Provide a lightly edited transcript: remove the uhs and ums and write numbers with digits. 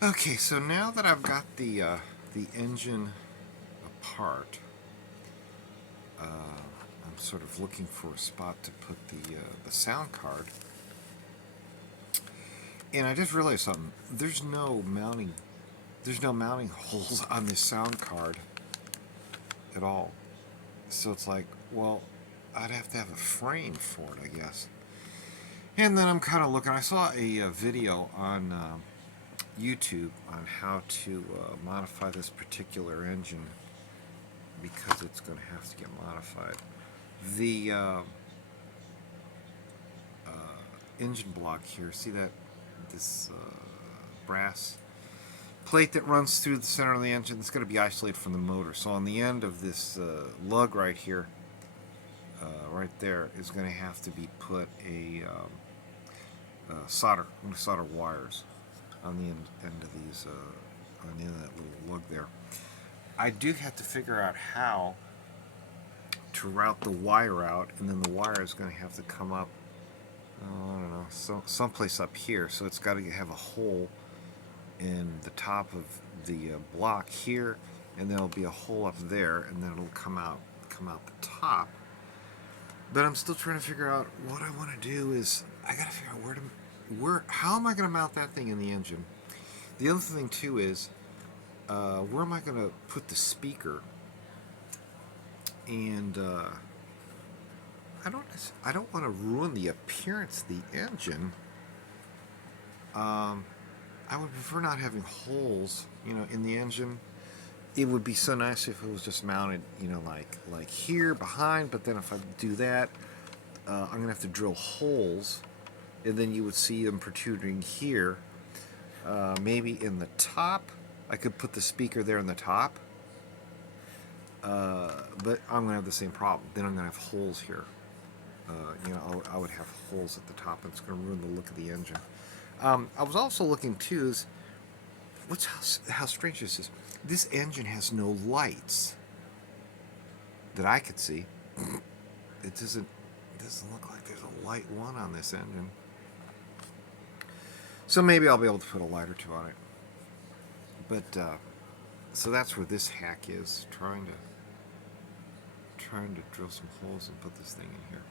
Okay, so now that I've got the engine apart, I'm sort of looking for a spot to put the sound card. And I just realized something. There's no mounting holes on this sound card at all. So it's like, well, I'd have to have a frame for it, I guess. And then I'm kind of looking. I saw a video on YouTube on how to modify this particular engine because it's going to have to get modified. The engine block here, see that this brass plate that runs through the center of the engine, it's going to be isolated from the motor. So on the end of this lug right here, right there, is going to have to be put a solder. I'm going to solder wires on the end of these, on the end of that little lug there. I do have to figure out how to route the wire out, and then the wire is going to have to come up, I don't know, someplace up here. So it's got to have a hole in the top of the block here, and there'll be a hole up there, and then it'll come out the top. But I'm still trying to figure out what I want to do. Is I got to figure out how am I going to mount that thing in the engine. The other thing too is where am I going to put the speaker? And I don't want to ruin the appearance of the engine. I would prefer not having holes, in the engine. It would be so nice if it was just mounted, like here behind. But then if I do that, I'm gonna have to drill holes, and then you would see them protruding here. Maybe in the top, I could put the speaker there in the top. But I'm gonna have the same problem. Then I'm gonna have holes here. I would have holes at the top, and it's gonna ruin the look of the engine. I was also looking too. How strange this is? This engine has no lights that I could see. It doesn't look like there's a light one on this engine. So maybe I'll be able to put a light or two on it. But so that's where this hack is, trying to drill some holes and put this thing in here.